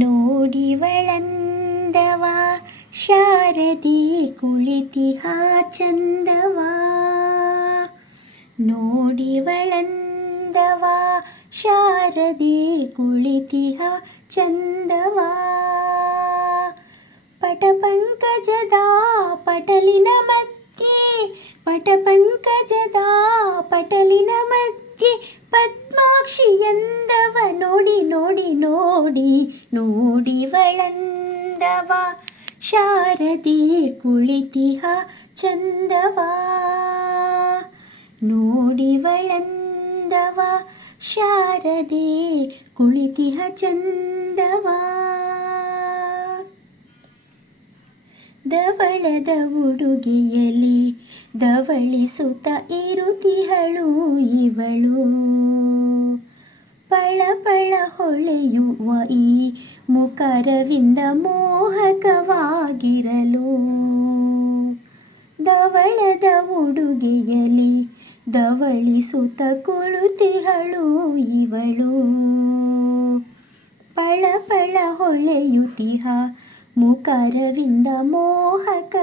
ನೋಡಿವಳಂದವ ಶಾರದಿ ಕುಳಿತಿಹ ಚಂದವ ನೋಡಿವಳಂದವ ಶಾರದಿ ಕುಳಿತಿಹ ಚಂದವ ಪಟಪಂಕಜದ ಪಟಲಿನ ಮಧ್ಯೆ ಪಟಪಂಕಜದ ಪಟಲಿನ ಮಧ್ಯೆ ಪದ್ಮಾಕ್ಷಿ ಎಂದವ ನೋಡಿ ನೋಡಿ ನೋಡಿ ವಳಂದವ. ಶಾರದಿ ಕುಳಿತಿಹ ಚಂದವ. ನೋಡಿವಳಂದವ ಶಾರದೆ ಕುಳಿತಿಹ ಚಂದವ. ದವಳದ ಉಡುಗೆಯಲ್ಲಿ ದವಳಿಸುತ್ತ ಇರುತಿಹಳು ಇವಳು. ಹೊಳೆಯುವ ಈ ಮುಖರವಿಂದ ಮೋಹಕವಾಗಿರಲು. ಧವಳದ ಉಡುಗೆಯಲಿ ಧವಳಿಸುತ್ತ ಕುಳಿತಿಹಳು ಇವಳು. ಪಳಪಳ ಹೊಳೆಯುತಿಹ ಮುಖರವಿಂದ ಮೋಹಕವಾಗಿರಲು.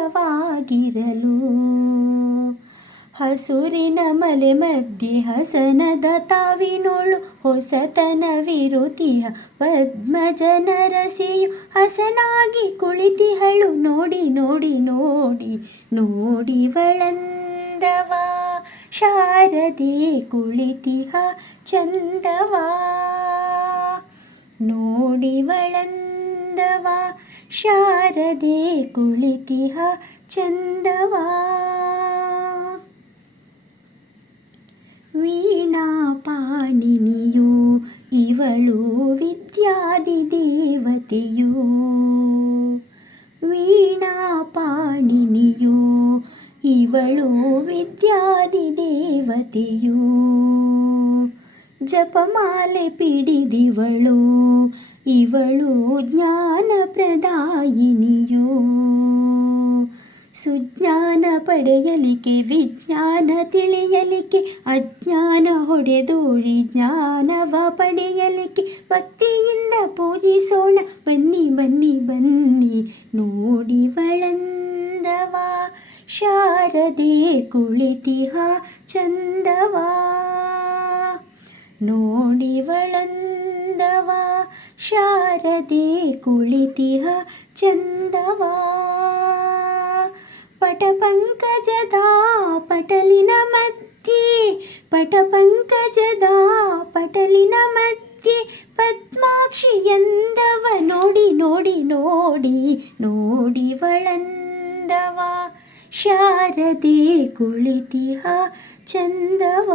ಹಸುರಿನ ಮಲೆ ಮಧ್ಯೆ ಹಸನದ ತಾವಿನೋಳು ಹೊಸತನ ವಿರುತಿಯ ಪದ್ಮಜನರಸಿಯು ಹಸನಾಗಿ ಕುಳಿತಿಹಳು. ನೋಡಿ ನೋಡಿ ನೋಡಿ ನೋಡಿ ವಳಂದವ. ಶಾರದೆ ಕುಳಿತಿಹ ಚಂದವ. ನೋಡಿವಳಂದವ ಶಾರದೆ ಕುಳಿತಿಹ ಚಂದವ. ವೀಣಾ ಪಾಣಿನಿಯು ಇವಳು ವಿದ್ಯಾದಿ ದೇವತೆಯು ವೀಣಾ ಪಾಣಿನಿಯು ಇವಳು ವಿದ್ಯಾದಿ ದೇವತೆಯು ಜಪಮಾಲೆ ಪಿಡಿದಿವಳು ಇವಳು ಜ್ಞಾನ ಪ್ರದಾಯಿನಿಯು ಸುಜ್ಞಾನ ಪಡೆಯಲಿಕ್ಕೆ, ವಿಜ್ಞಾನ ತಿಳಿಯಲಿಕ್ಕೆ, ಅಜ್ಞಾನ ಹೊಡೆದೋಳಿ ಜ್ಞಾನವ ಪಡೆಯಲಿಕ್ಕೆ, ಭಕ್ತಿಯಿಂದ ಪೂಜಿಸೋಣ, ಬನ್ನಿ ಬನ್ನಿ ಬನ್ನಿ, ನೋಡಿ ವಳಂದವ, ಶಾರದೆ ಕುಳಿತಿಹ ಛಂದವ ನೋಡಿ ವಳಂದವ, ಶಾರದೆ ಕುಳಿತಿಹ ಚಂದವ. ಪಟಪಂಕಜದ ಪಟಲಿನ ಮಧ್ಯೆ ಪಟಪಂಕಜದ ಪಟಲಿನ ಮಧ್ಯೆ ಪದ್ಮಾಕ್ಷಿ ಎಂದವ ನೋಡಿ ನೋಡಿ ನೋಡಿ ನೋಡಿವಳಂದವ ಶಾರದೆ ಕುಳಿತಿಹ ಚಂದವ